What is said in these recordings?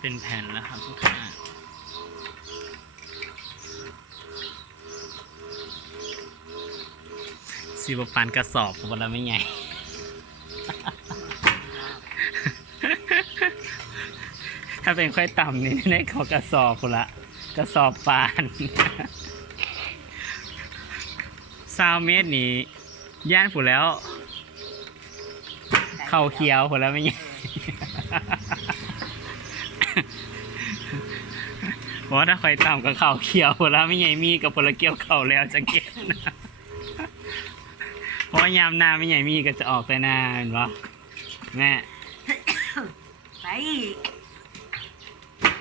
เป็นแผ่นแล้วครับทุกท่านสิบปันกระสอบวันละไม่ใหญ่ถ้าเป็นค่อยต่ำนี่ได้ขากระสอบพุ่นละกระสอบปานซาวเมตรนี่ย่านผุแล้ว เข่าเขียวผุนแล้วไม่ใหญ่ เพราะว่าถ้าใครต่ำกับเข่าเขียวผุนแล้วไม่ใหญ่มีกับผลเกี่ยวเข่าแล้วจะเก็บนะเพราะว่ายามหน้าไม่ใหญ่มีก็จะออกแต่หน้าเห็นปะแม่ไปอีก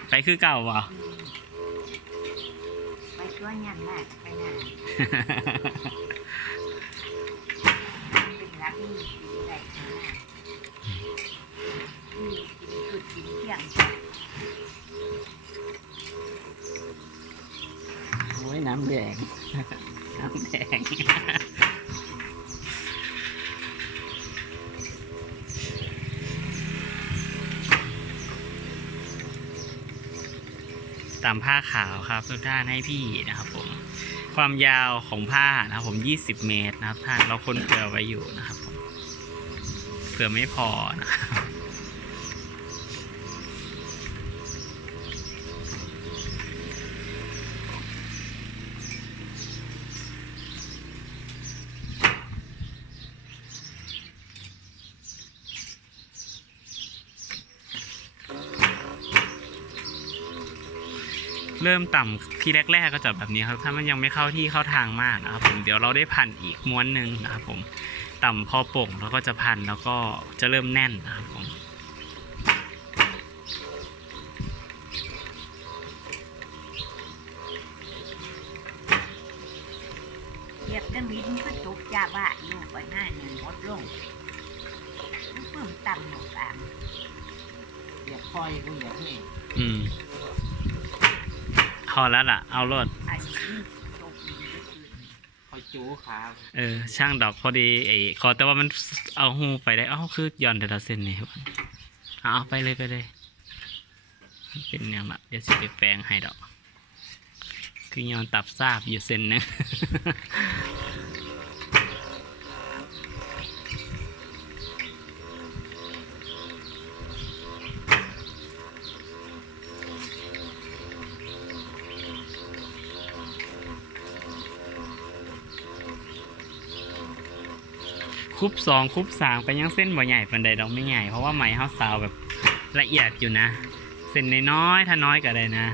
ไปคือเก่าปะไปตัวยันแรกไปหน้าเป็นรักนี่ดีได้ขนาดนี่กินคือกินเที่ยง โอ้ยน้ำ แดง น้ำแดง ตามผ้าขาวครับ ทุกท่านให้พี่นะครับผม ความยาวของผ้านะครับผม 20 เมตรนะครับท่าน เราคนเผื่อไว้อยู่นะครับผมเผื่อไม่พอนะครับ เริ่มต่ำที่แรกๆก็จะแบบนี้ครับ ถ้ามันยังไม่เข้าที่เข้าทางมากนะครับผมเดี๋ยวเราได้พันอีกม้วนหนึ่งนะครับผมต่ำพอโป่งแล้วก็จะพันแล้วก็จะเริ่มแน่นนะครับผมเทียบกันวินก็ตกจาบ้าอยู่ไปหน้าหนึ่งหมดลงลูกเพิ่มต่ำหมดตามอยากคอยกูอยากนี่อืม พอแล้วล่ะ เอารถไอ้นี่ตกดินก็คือคอยจูขาเออ ช่างดอกพอดีไอ้ขอแต่ว่ามันเอาหูไปได้เอ้าคือหย่อนแต่ละเส้นนี่ครับเอาไปเลยไปเลย เป็นอย่างละเดี๋ยวสิไปแปลงให้ดอก คือย้อนตับซาบอยู่เส้นหนึง คุบสองคุบสามก็ยังเส้นบ่ใหญ่ปันใดดอกไม่ใหญ่ เพราะว่าไหมเฮาสาวแบบละเอียดอยู่นะ เส้นน้อยๆถ้าน้อยก็ได้นะ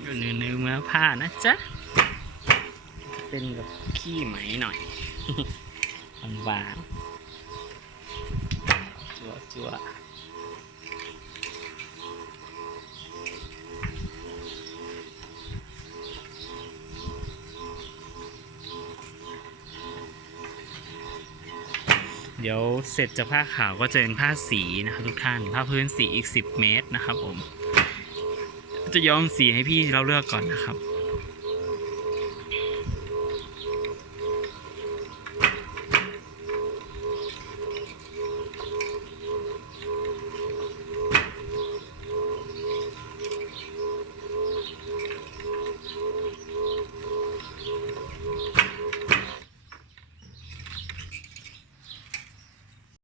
อยู่เนื้อเนื้อเมื่อผ้านะจ๊ะเป็นแบบขี้ไหมหน่อยบางๆจั่วจัว เดี๋ยวเสร็จจากผ้าขาวก็จะเป็นผ้าสีนะครับทุกท่าน ผ้าพื้นสีอีก 10 เมตรนะครับผม จะย้อมสีให้พี่เราเลือกก่อนนะครับ